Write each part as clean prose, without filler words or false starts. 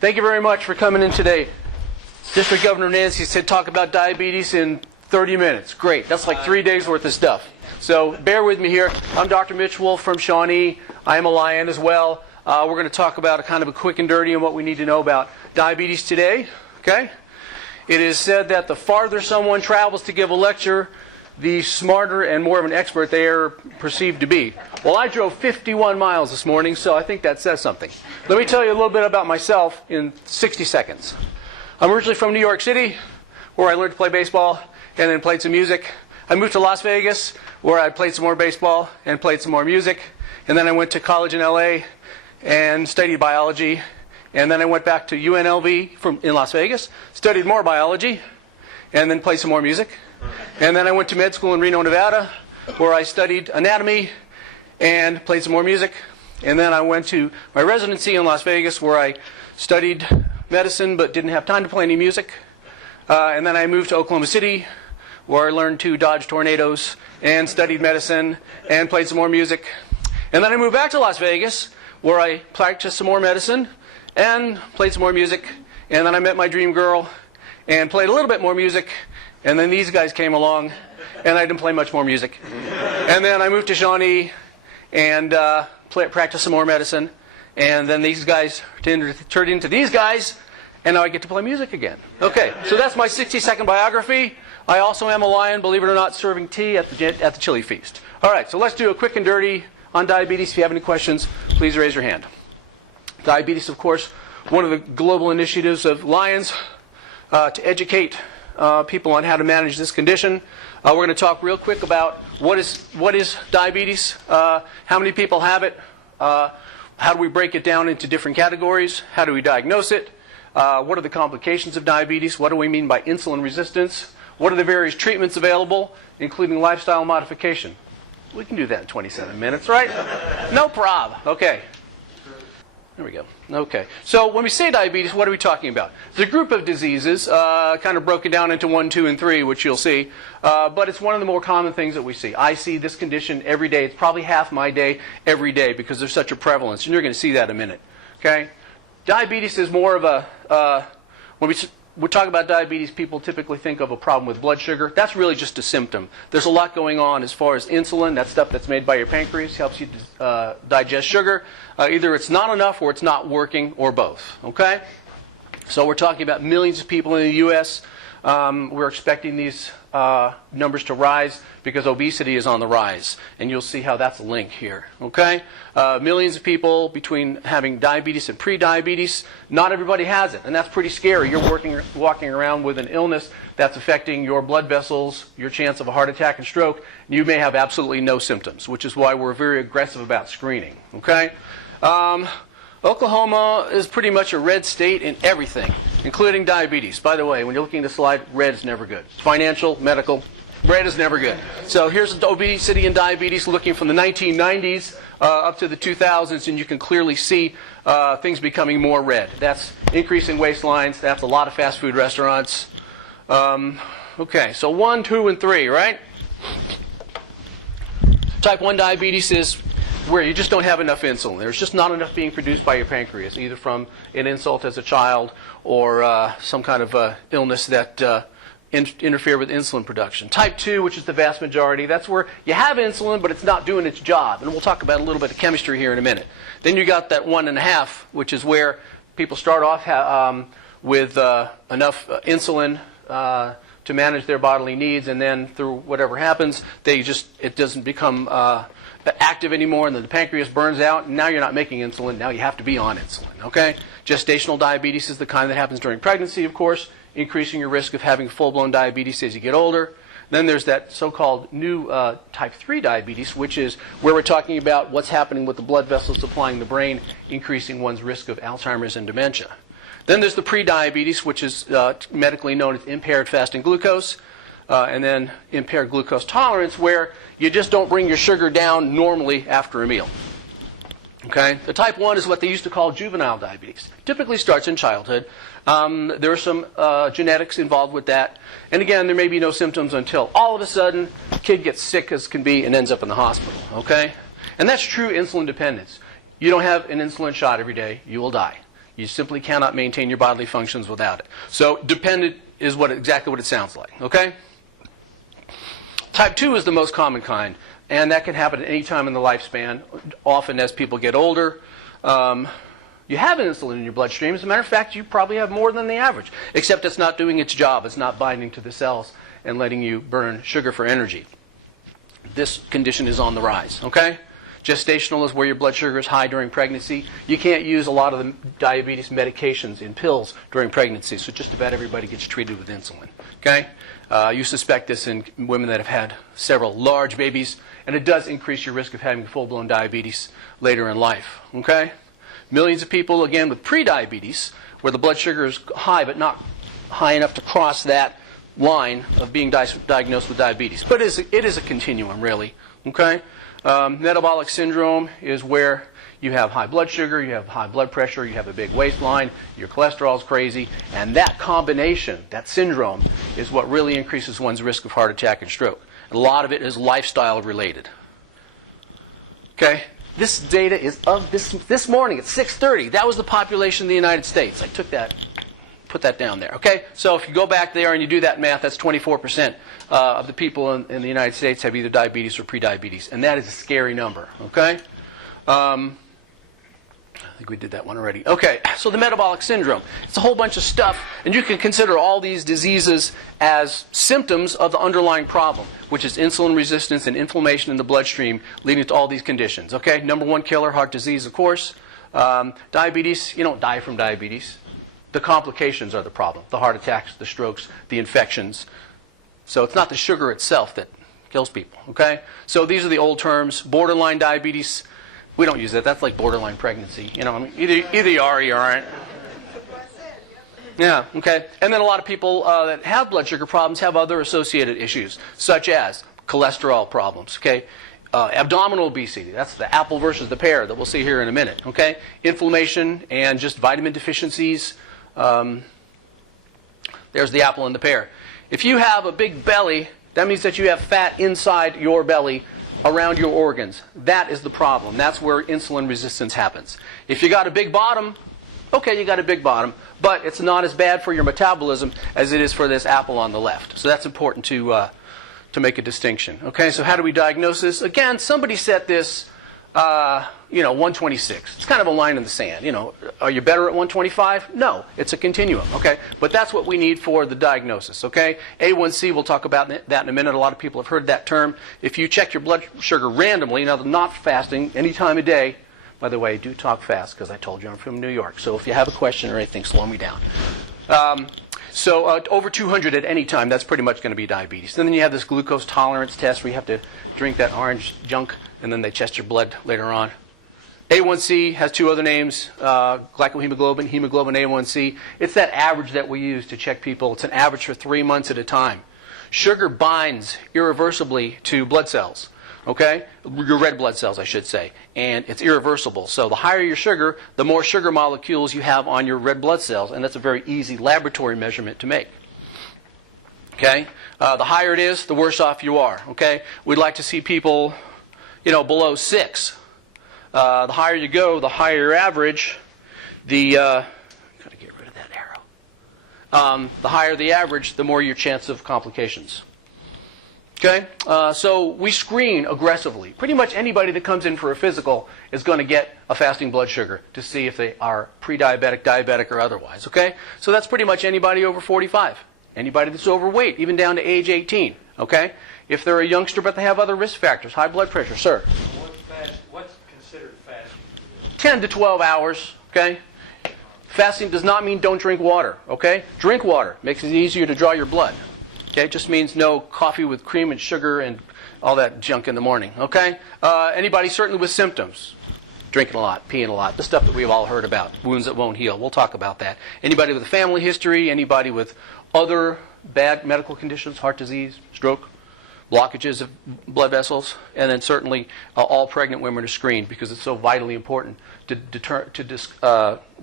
Thank you very much for coming in today. District Governor Nancy said talk about diabetes in 30 minutes. Great. That's like 3 days worth of stuff. So bear with me here. I'm Dr. Mitch Wolf from Shawnee. I am a Lion as well. We're going to talk about a kind of a quick and dirty and what we need to know about diabetes today. Okay? It is said that the farther someone travels to give a lecture, the smarter and more of an expert they are perceived to be. Well, I drove 51 miles this morning, so I think that says something. Let me tell you a little bit about myself in 60 seconds. I'm originally from New York City, where I learned to play baseball and then played some music. I moved to Las Vegas, where I played some more baseball and played some more music. And then I went to college in LA and studied biology. And then I went back to UNLV in Las Vegas, studied more biology, and then played some more music. And then I went to med school in Reno, Nevada, where I studied anatomy and played some more music. And then I went to my residency in Las Vegas, where I studied medicine but didn't have time to play any music. And then I moved to Oklahoma City, where I learned to dodge tornadoes and studied medicine and played some more music. And then I moved back to Las Vegas, where I practiced some more medicine and played some more music. And then I met my dream girl and played a little bit more music. And then these guys came along, and I didn't play much more music. And then I moved to Shawnee and practiced some more medicine. And then these guys turned into these guys, and now I get to play music again. Okay, so that's my 60-second biography. I also am a Lion, believe it or not, serving tea at the chili feast. All right, so let's do a quick and dirty on diabetes. If you have any questions, please raise your hand. Diabetes, of course, one of the global initiatives of Lions to educate people on how to manage this condition. We're going to talk real quick about what is diabetes, how many people have it, how do we break it down into different categories, how do we diagnose it, what are the complications of diabetes, what do we mean by insulin resistance, what are the various treatments available, including lifestyle modification. We can do that in 27 minutes, right? No prob. Okay. There we go. Okay. So when we say diabetes, what are we talking about? It's a group of diseases, kind of broken down into 1, 2, and 3, which you'll see. But it's one of the more common things that we see. I see this condition every day. It's probably half my day every day because there's such a prevalence. And you're going to see that in a minute. Okay? Diabetes is more of a, when we talk about diabetes, people typically think of a problem with blood sugar. That's really just a symptom. There's a lot going on as far as insulin. That stuff that's made by your pancreas helps you digest sugar. Either it's not enough or it's not working or both. Okay? So we're talking about millions of people in the U.S. We're expecting these numbers to rise because obesity is on the rise. And you'll see how that's a link here. Okay? Millions of people between having diabetes and pre-diabetes. Not everybody has it, and that's pretty scary. You're walking around with an illness that's affecting your blood vessels, your chance of a heart attack and stroke. You may have absolutely no symptoms, which is why we're very aggressive about screening. Okay? Oklahoma is pretty much a red state in everything, including diabetes. By the way, when you're looking at the slide, red is never good. Financial, medical, red is never good. So here's obesity and diabetes looking from the 1990s up to the 2000s, and you can clearly see things becoming more red. That's increasing waistlines. That's a lot of fast food restaurants. Okay, so 1, 2, and 3, right? Type 1 diabetes is where you just don't have enough insulin. There's just not enough being produced by your pancreas, either from an insult as a child or some kind of illness that interfere with insulin production. Type 2, which is the vast majority, that's where you have insulin, but it's not doing its job. And we'll talk about a little bit of chemistry here in a minute. Then you got that 1.5, which is where people start off with enough insulin to manage their bodily needs, and then through whatever happens, it doesn't become active anymore, and then the pancreas burns out, and now you're not making insulin. Now you have to be on insulin. Okay? Gestational diabetes is the kind that happens during pregnancy, of course, increasing your risk of having full-blown diabetes as you get older. Then there's that so-called new type 3 diabetes, which is where we're talking about what's happening with the blood vessels supplying the brain, increasing one's risk of Alzheimer's and dementia. Then there's the pre-diabetes, which is medically known as impaired fasting glucose, and then impaired glucose tolerance, where you just don't bring your sugar down normally after a meal. Okay? The type 1 is what they used to call juvenile diabetes. Typically starts in childhood. There are some genetics involved with that. And again, there may be no symptoms until all of a sudden, the kid gets sick as can be and ends up in the hospital. Okay? And that's true insulin dependence. You don't have an insulin shot every day, you will die. You simply cannot maintain your bodily functions without it. So dependent is exactly what it sounds like, okay? Type 2 is the most common kind, and that can happen at any time in the lifespan, often as people get older. You have insulin in your bloodstream. As a matter of fact, you probably have more than the average, except it's not doing its job. It's not binding to the cells and letting you burn sugar for energy. This condition is on the rise, okay? Gestational is where your blood sugar is high during pregnancy. You can't use a lot of the diabetes medications in pills during pregnancy, so just about everybody gets treated with insulin, okay? You suspect this in women that have had several large babies, and it does increase your risk of having full-blown diabetes later in life, okay? Millions of people, again, with prediabetes, where the blood sugar is high but not high enough to cross that line of being diagnosed with diabetes. But it is a continuum, really, okay? Metabolic syndrome is where you have high blood sugar, you have high blood pressure, you have a big waistline, your cholesterol is crazy, and that combination, that syndrome, is what really increases one's risk of heart attack and stroke. And a lot of it is lifestyle related. Okay? This data is of this morning at 6:30. That was the population of the United States. I took that, put that down there. Okay? So if you go back there and you do that math, that's 24% of the people in the United States have either diabetes or prediabetes. And that is a scary number. Okay? I think we did that one already. Okay, so the metabolic syndrome. It's a whole bunch of stuff, and you can consider all these diseases as symptoms of the underlying problem, which is insulin resistance and inflammation in the bloodstream leading to all these conditions. Okay, number one killer, heart disease, of course. Diabetes, you don't die from diabetes. The complications are the problem. The heart attacks, the strokes, the infections. So it's not the sugar itself that kills people, okay? So these are the old terms. Borderline diabetes. We don't use that. That's like borderline pregnancy. You know, I mean, either you are or you aren't. Yeah, okay. And then a lot of people that have blood sugar problems have other associated issues, such as cholesterol problems, okay? Abdominal obesity. That's the apple versus the pear that we'll see here in a minute, okay? Inflammation and just vitamin deficiencies. There's the apple and the pear. If you have a big belly, that means that you have fat inside your belly around your organs. That is the problem. That's where insulin resistance happens. If you got a big bottom, okay, you got a big bottom, but it's not as bad for your metabolism as it is for this apple on the left. So that's important to make a distinction. Okay, so how do we diagnose this? Again, somebody set this, 126. It's kind of a line in the sand. You know, are you better at 125? No, it's a continuum. Okay, but that's what we need for the diagnosis. Okay, A1C. We'll talk about that in a minute. A lot of people have heard that term. If you check your blood sugar randomly, now not fasting, any time of day. By the way, do talk fast because I told you I'm from New York. So if you have a question or anything, slow me down. Over 200 at any time, that's pretty much going to be diabetes. And then you have this glucose tolerance test where you have to drink that orange junk, and then they test your blood later on. A1C has two other names, glycohemoglobin, hemoglobin A1C. It's that average that we use to check people. It's an average for 3 months at a time. Sugar binds irreversibly to blood cells, okay? Your red blood cells, I should say. And it's irreversible. So the higher your sugar, the more sugar molecules you have on your red blood cells. And that's a very easy laboratory measurement to make. Okay? The higher it is, the worse off you are. Okay? We'd like to see people, below 6. The higher you go, the higher your average. Gotta get rid of that arrow. The higher the average, the more your chance of complications. Okay, so we screen aggressively. Pretty much anybody that comes in for a physical is going to get a fasting blood sugar to see if they are pre-diabetic, diabetic, or otherwise. Okay, so that's pretty much anybody over 45. Anybody that's overweight, even down to age 18. Okay, if they're a youngster but they have other risk factors, high blood pressure, sir. What's considered fasting? 10 to 12 hours. Okay, fasting does not mean don't drink water. Okay, drink water. Makes it easier to draw your blood. Okay, it just means no coffee with cream and sugar and all that junk in the morning. Okay, anybody certainly with symptoms, drinking a lot, peeing a lot, the stuff that we've all heard about, wounds that won't heal. We'll talk about that. Anybody with a family history, anybody with other bad medical conditions, heart disease, stroke, blockages of blood vessels, and then certainly all pregnant women are screened because it's so vitally important to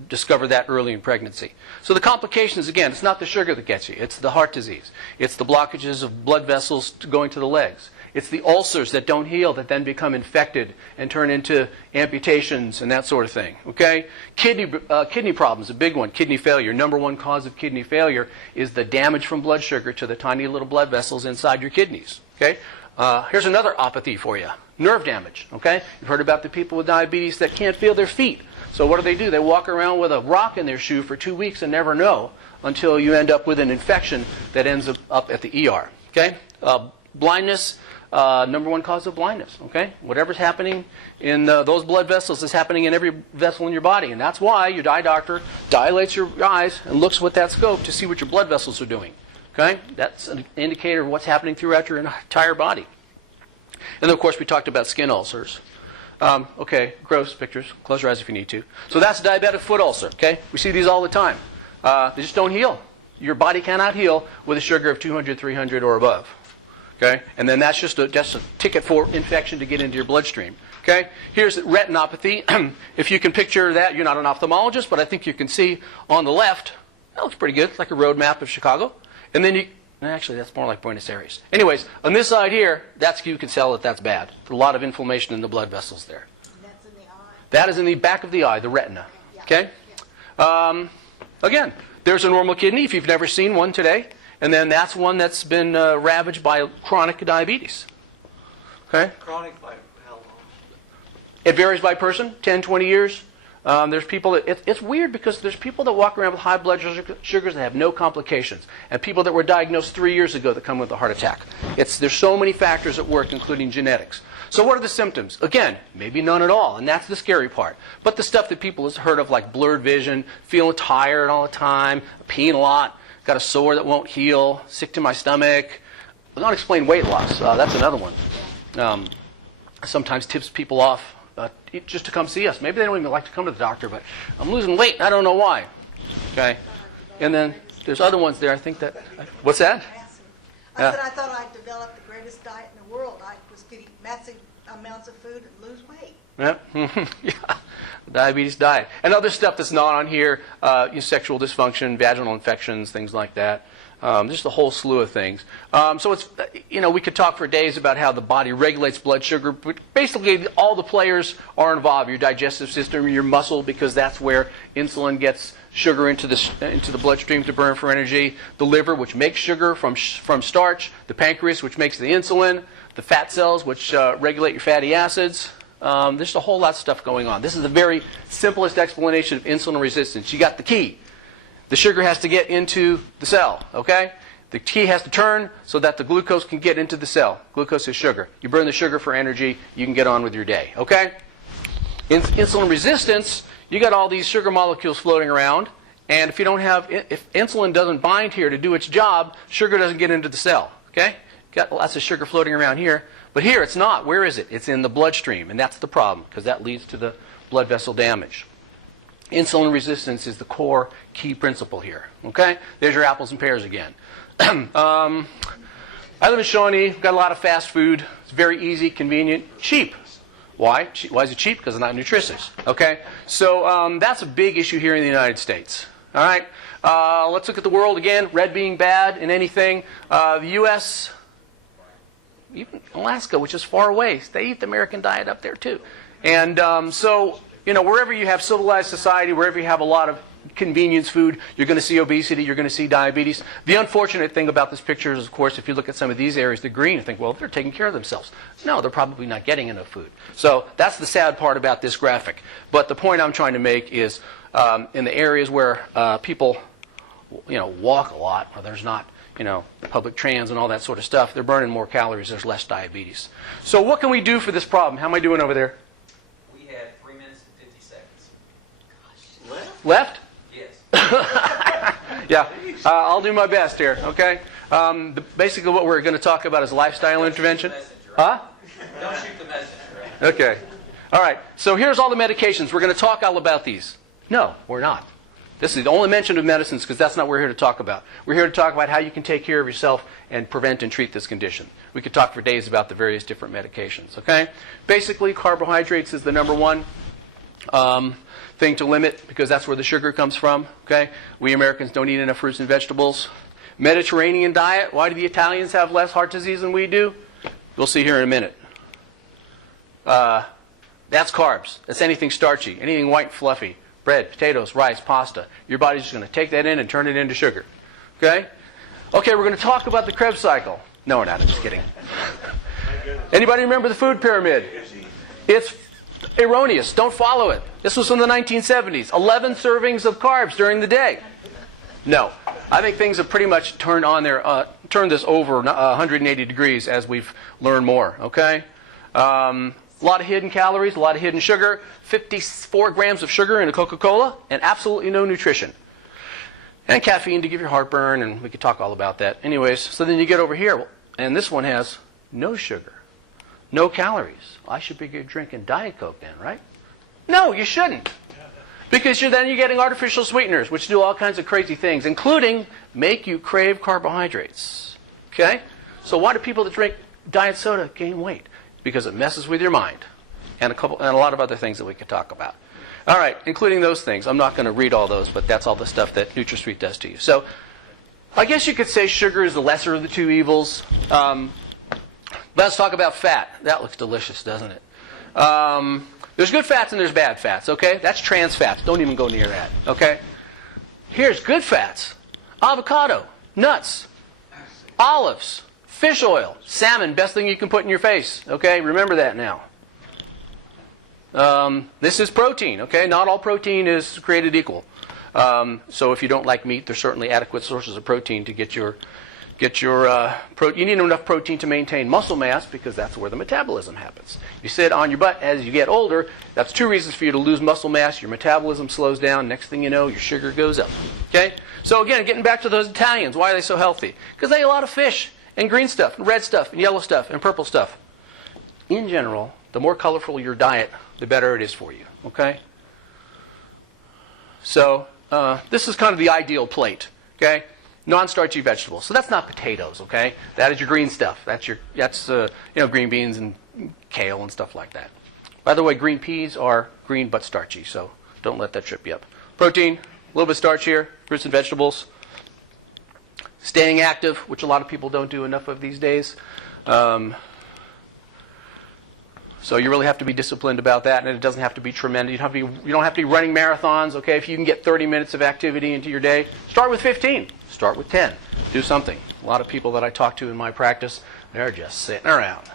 discover that early in pregnancy. So the complications, again, it's not the sugar that gets you. It's the heart disease. It's the blockages of blood vessels going to the legs. It's the ulcers that don't heal that then become infected and turn into amputations and that sort of thing. Okay? Kidney problems, a big one. Kidney failure. Number one cause of kidney failure is the damage from blood sugar to the tiny little blood vessels inside your kidneys. Okay? Here's another apathy for you. Nerve damage. Okay? You've heard about the people with diabetes that can't feel their feet. So what do? They walk around with a rock in their shoe for 2 weeks and never know until you end up with an infection that ends up at the ER. Okay? Blindness, number one cause of blindness. Okay? Whatever's happening in those blood vessels is happening in every vessel in your body. And that's why your eye doctor dilates your eyes and looks with that scope to see what your blood vessels are doing. Okay? That's an indicator of what's happening throughout your entire body. And then, of course, we talked about skin ulcers. Okay, gross pictures. Close your eyes if you need to. So that's a diabetic foot ulcer. Okay? We see these all the time. They just don't heal. Your body cannot heal with a sugar of 200, 300, or above. Okay? And then that's just a ticket for infection to get into your bloodstream. Okay? Here's retinopathy. If you can picture that, you're not an ophthalmologist, but I think you can see on the left, that looks pretty good. It's like a road map of Chicago. And then actually, that's more like Buenos Aires. Anyways, on this side here, you can tell that that's bad. There's a lot of inflammation in the blood vessels there. And that's in the eye? That is in the back of the eye, the retina. Okay? Again, there's a normal kidney if you've never seen one today. And then that's one that's been ravaged by chronic diabetes. Okay? Chronic by how long? It varies by person, 10, 20 years. There's people that, it's weird because there's people that walk around with high blood sugars that have no complications. And people that were diagnosed 3 years ago that come with a heart attack. There's so many factors at work, including genetics. So what are the symptoms? Again, maybe none at all, and that's the scary part. But the stuff that people have heard of, like blurred vision, feeling tired all the time, peeing a lot, got a sore that won't heal, sick to my stomach, unexplained weight loss, that's another one. Sometimes tips people off just to come see us. Maybe they don't even like to come to the doctor, but I'm losing weight and I don't know why. Okay? And then there's other ones there, I think that... What's that? I said I thought I'd developed the greatest diet in the world. I was getting massive amounts of food and lose weight. Yeah. Yeah. Diabetes diet. And other stuff that's not on here, sexual dysfunction, vaginal infections, things like that. Just a whole slew of things. So it's, we could talk for days about how the body regulates blood sugar, but basically all the players are involved. Your digestive system, your muscle, because that's where insulin gets sugar into the bloodstream to burn for energy. The liver, which makes sugar from starch. The pancreas, which makes the insulin. The fat cells, which regulate your fatty acids. There's a whole lot of stuff going on. This is the very simplest explanation of insulin resistance. You got the key. The sugar has to get into the cell, okay? The key has to turn so that the glucose can get into the cell. Glucose is sugar. You burn the sugar for energy, you can get on with your day, okay? In insulin resistance, you got all these sugar molecules floating around, and if insulin doesn't bind here to do its job, sugar doesn't get into the cell, okay? Got lots of sugar floating around here, but here it's not. Where is it? It's in the bloodstream, and that's the problem, because that leads to the blood vessel damage. Insulin resistance is the core key principle here. Okay? There's your apples and pears again. I live in Shawnee. Got a lot of fast food. It's very easy, convenient, cheap. Why? Why is it cheap? Because it's not nutritious. Okay? So that's a big issue here in the United States. All right? Let's look at the world again. Red being bad in anything. The U.S., even Alaska, which is far away, they eat the American diet up there too. And wherever you have civilized society, wherever you have a lot of convenience food, you're going to see obesity, you're going to see diabetes. The unfortunate thing about this picture is, of course, if you look at some of these areas, the green, you think, well, they're taking care of themselves. No, they're probably not getting enough food. So that's the sad part about this graphic. But the point I'm trying to make is in the areas where people, walk a lot, or there's not, public trans and all that sort of stuff, they're burning more calories, there's less diabetes. So what can we do for this problem? How am I doing over there? Left? Yes. Yeah, I'll do my best here, okay? Basically what we're going to talk about is lifestyle intervention. Huh? Don't shoot the messenger, right? Okay. All right, so here's all the medications. We're going to talk all about these. No, we're not. This is the only mention of medicines because that's not what we're here to talk about. We're here to talk about how you can take care of yourself and prevent and treat this condition. We could talk for days about the various different medications, okay? Basically, carbohydrates is the number one thing to limit because that's where the sugar comes from, okay? We Americans don't eat enough fruits and vegetables. Mediterranean diet, why do the Italians have less heart disease than we do? We'll see here in a minute. That's carbs. That's anything starchy, anything white and fluffy. Bread, potatoes, rice, pasta. Your body's just going to take that in and turn it into sugar. Okay? Okay, we're going to talk about the Krebs cycle. No, we're not. I'm just kidding. Anybody remember the food pyramid? It's erroneous. Don't follow it. This was from the 1970s. 11 servings of carbs during the day. No. I think things have pretty much turned this over 180 degrees as we've learned more. Okay? A lot of hidden calories, a lot of hidden sugar, 54 grams of sugar in a Coca-Cola, and absolutely no nutrition. And caffeine to give you heartburn, and we could talk all about that. Anyways, so then you get over here, and this one has no sugar, no calories. I should be drinking Diet Coke then, right? No, you shouldn't. Because then you're getting artificial sweeteners, which do all kinds of crazy things, including make you crave carbohydrates. Okay? So why do people that drink diet soda gain weight? Because it messes with your mind, and a lot of other things that we could talk about. All right, including those things. I'm not going to read all those, but that's all the stuff that NutraSweet does to you. So I guess you could say sugar is the lesser of the two evils. Let's talk about fat. That looks delicious, doesn't it? There's good fats and there's bad fats, okay? That's trans fats. Don't even go near that, okay? Here's good fats. Avocado, nuts, olives, fish oil, salmon, best thing you can put in your face, okay? Remember that now. This is protein, okay? Not all protein is created equal. So if you don't like meat, there's certainly adequate sources of protein to get your protein. You need enough protein to maintain muscle mass because that's where the metabolism happens. You sit on your butt as you get older. That's two reasons for you to lose muscle mass. Your metabolism slows down. Next thing you know, your sugar goes up. Okay? So again, getting back to those Italians, why are they so healthy? Because they eat a lot of fish and green stuff and red stuff and yellow stuff and purple stuff. In general, the more colorful your diet, the better it is for you. Okay? So this is kind of the ideal plate. Okay? Non-starchy vegetables. So that's not potatoes, okay? That is your green stuff. That's green beans and kale and stuff like that. By the way, green peas are green but starchy, so don't let that trip you up. Protein, a little bit of starch here, fruits and vegetables. Staying active, which a lot of people don't do enough of these days. So you really have to be disciplined about that, and it doesn't have to be tremendous. You don't have to be running marathons, okay? If you can get 30 minutes of activity into your day, start with 15. Start with 10. Do something. A lot of people that I talk to in my practice, they're just sitting around.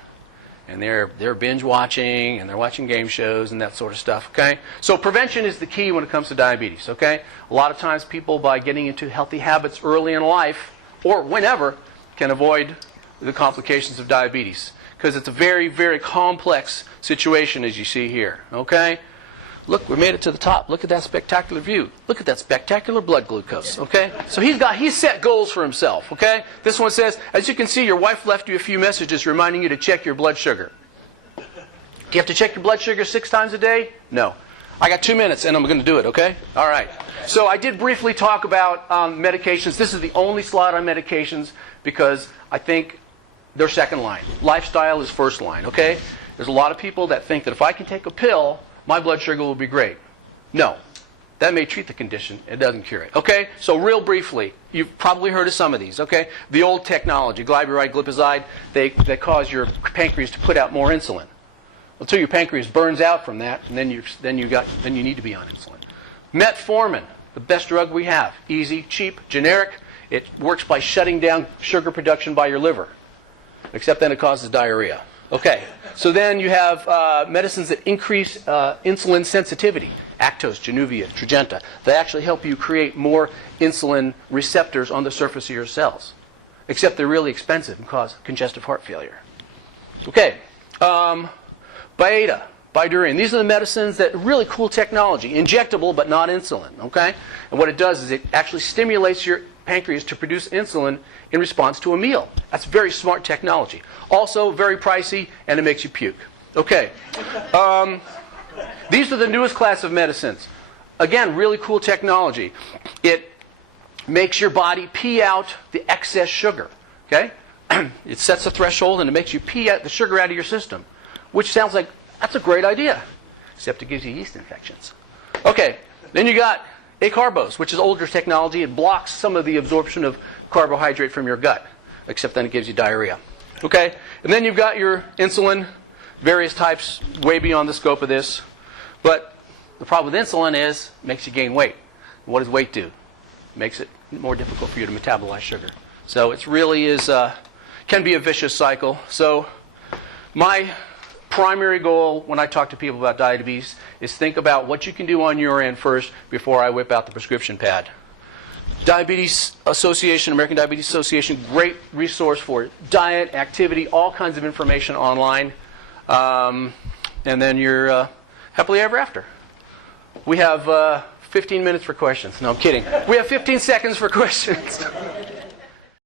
And they're binge watching, and they're watching game shows and that sort of stuff, okay? So prevention is the key when it comes to diabetes, okay? A lot of times people, by getting into healthy habits early in life, or whenever, can avoid the complications of diabetes. Because it's a very, very complex situation, as you see here, okay? Look, we made it to the top. Look at that spectacular view. Look at that spectacular blood glucose, okay? So he's set goals for himself, okay? This one says, as you can see, your wife left you a few messages reminding you to check your blood sugar. Do you have to check your blood sugar 6 times a day? No. I got 2 minutes, and I'm going to do it, okay? All right. So I did briefly talk about medications. This is the only slide on medications because I think they're second line. Lifestyle is first line, okay? There's a lot of people that think that if I can take a pill, my blood sugar will be great. No. That may treat the condition. It doesn't cure it. Okay? So real briefly, you've probably heard of some of these. Okay? The old technology, glyburide, glipizide, they cause your pancreas to put out more insulin. Until your pancreas burns out from that, and then you need to be on insulin. Metformin, the best drug we have. Easy, cheap, generic. It works by shutting down sugar production by your liver. Except then it causes diarrhea. Okay, so then you have medicines that increase insulin sensitivity. Actose, Januvia, Tradjenta. They actually help you create more insulin receptors on the surface of your cells. Except they're really expensive and cause congestive heart failure. Okay, Byetta, Bydureon. These are the medicines that really cool technology. Injectable, but not insulin. Okay, and what it does is it actually stimulates your pancreas to produce insulin in response to a meal. That's very smart technology. Also very pricey, and it makes you puke. Okay. These are the newest class of medicines. Again, really cool technology. It makes your body pee out the excess sugar. Okay? It sets a threshold and it makes you pee out the sugar out of your system. Which sounds like that's a great idea. Except it gives you yeast infections. Okay. Then you got acarbose, which is older technology. It blocks some of the absorption of carbohydrate from your gut, except then it gives you diarrhea. Okay? And then you've got your insulin, various types, way beyond the scope of this. But the problem with insulin is it makes you gain weight. What does weight do? It makes it more difficult for you to metabolize sugar. So it really is, can be a vicious cycle. So my primary goal when I talk to people about diabetes is think about what you can do on your end first before I whip out the prescription pad. Diabetes Association, American Diabetes Association, great resource for diet, activity, all kinds of information online. And then you're happily ever after. We have 15 minutes for questions. No, I'm kidding. We have 15 seconds for questions.